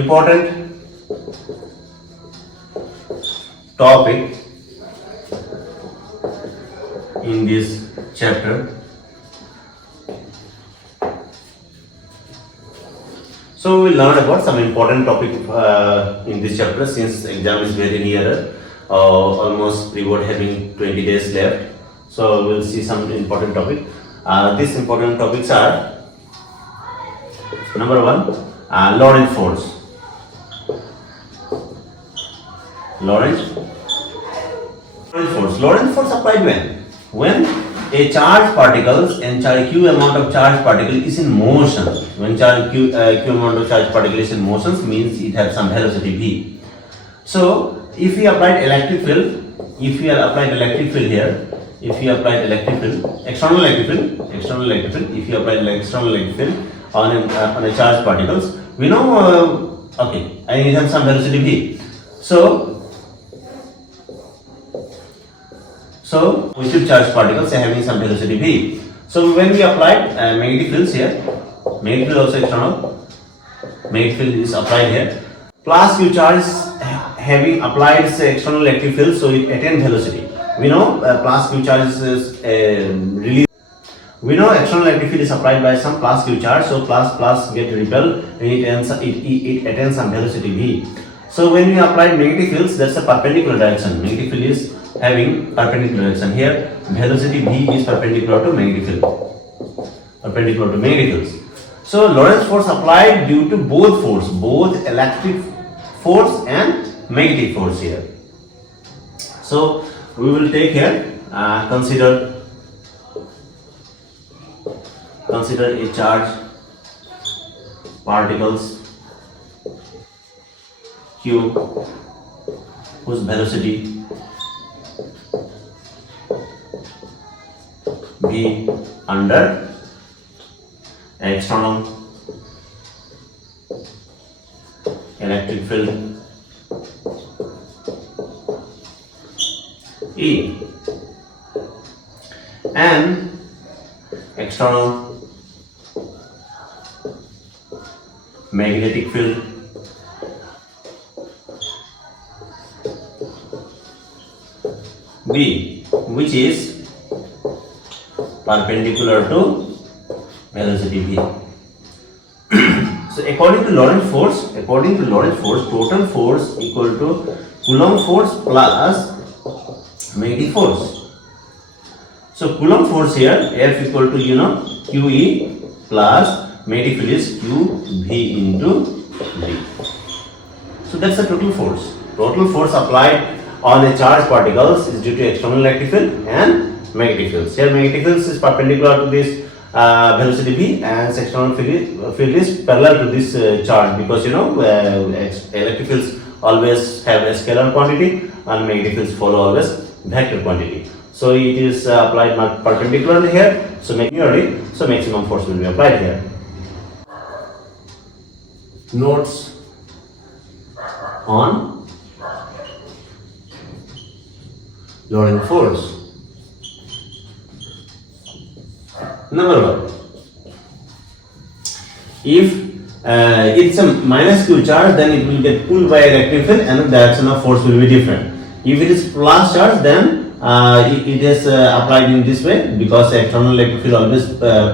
Important topic in this chapter. So we will learn about some important topic in this chapter, since exam is very near, almost pre-board having 20 days left. So we will see some important topic. These important topics are: number one, Lorentz force. Lorentz force applied when? When a charged particles and q amount of charged particle is in motion. When q amount of charged particle is in motion, means it has some velocity v. So if we applied electric field, if we applied electric field here, if we applied electric field, external electric field, if you apply external electric field on a charged particles, we know okay, and it has some velocity v. So positive charged particles are having some velocity v. So when we applied magnetic fields here, magnetic field also external, magnetic field is applied here. Plus q charge having applied external electric field, so it attains velocity. We know plus q charge is released. We know external electric field is applied by some plus q charge, so plus get repelled and it attains some velocity v. So when we apply magnetic fields, that's a perpendicular direction. Magnetic field is having perpendicular direction. Here velocity v is perpendicular to magnetic field. Perpendicular to magnetic fields. So Lorentz force applied due to both force, both electric force and magnetic force here. So we will take here, consider a charge particles q whose velocity v under external electric field E and external magnetic field V, which is perpendicular to velocity v. So according to Lorentz force, total force equal to Coulomb force plus magnetic force. So Coulomb force here, F equal to QE plus magnetic field is QV into V. So that's the total force. Total force applied on a charged particles is due to external electric field and magnetic fields. Here magnetic fields is perpendicular to this velocity v, and external field is parallel to this charge, because electric fields always have a scalar quantity and magnetic fields follow always vector quantity. So it is applied perpendicularly here, so maximum force will be applied here. Notes on Lorentz force. Number one, if it's a minus q charge, then it will get pulled by electric field and the direction of force will be different. If it is plus charge, then it is applied in this way, because the external electric field always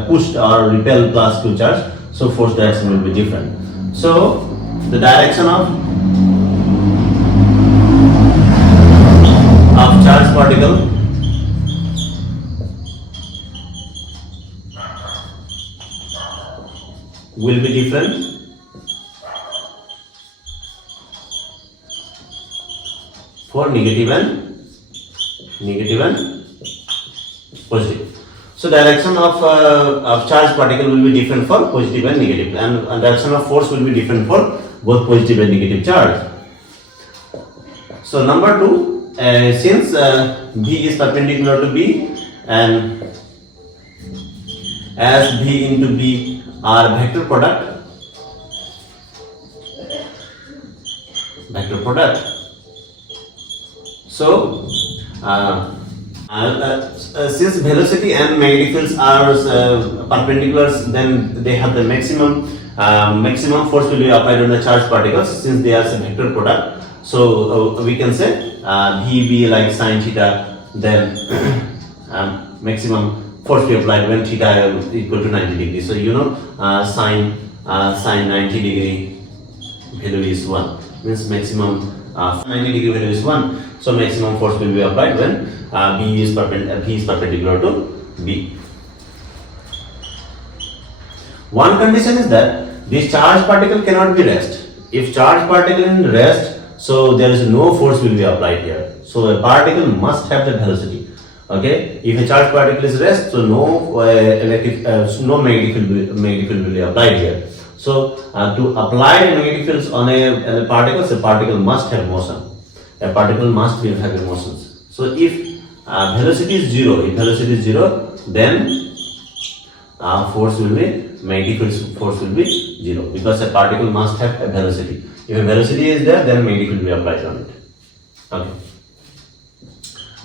pushed or repelled plus q charge, so force direction will be different. So the direction of charged particle will be different for negative and positive. So direction of charged particle will be different for positive and negative, and direction of force will be different for both positive and negative charge. So number two, since V is perpendicular to B, and as V into B are vector product, so since velocity and magnetic fields are perpendiculars, then they have the maximum maximum force will be applied on the charged particles since they are a vector product. So we can say VB like sine theta, then maximum force will be applied when theta is equal to 90 degrees. So you know sine 90 degree value is 1, means maximum 90 degree value is 1. So maximum force will be applied when B is perpendicular to B. One condition is that this charged particle cannot be rest. If charged particle in rest, so there is no force will be applied here. So a particle must have the velocity. Okay, if a charged particle is rest, so no magnetic field will be applied here. So to apply magnetic fields on a particle, the particle must have motion. A particle must have motions. So if velocity is zero, then force will be magnetic force will be 0 because a particle must have a velocity. If a velocity is there, then magnetic field will be applied on it. Okay.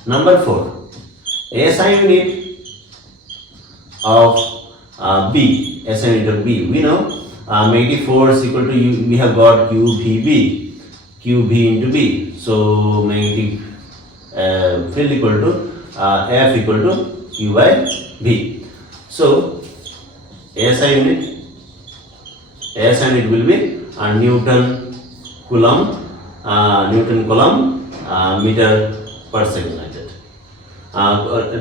Number 4. SI unit of B. SI unit of B. We know magnetic force equal to U. We have got QVB. QV into B. So magnetic field equal to F equal to Q by V. So SI unit will be Newton Coulomb meter per second, like that.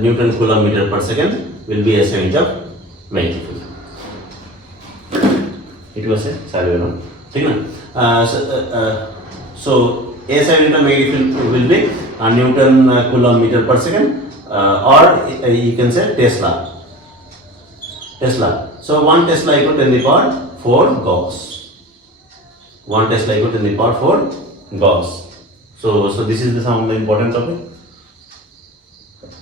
Newton Coulomb meter per second will be SI unit of magnetic field. It was a survey now. So SI unit of magnetic field will be Newton Coulomb meter per second, or you can say Tesla. So 1 Tesla equal to 10 to the power 4 Gauss. 1 Tesla equal to 10 to the power 4 Gauss. So this is some of the important topic.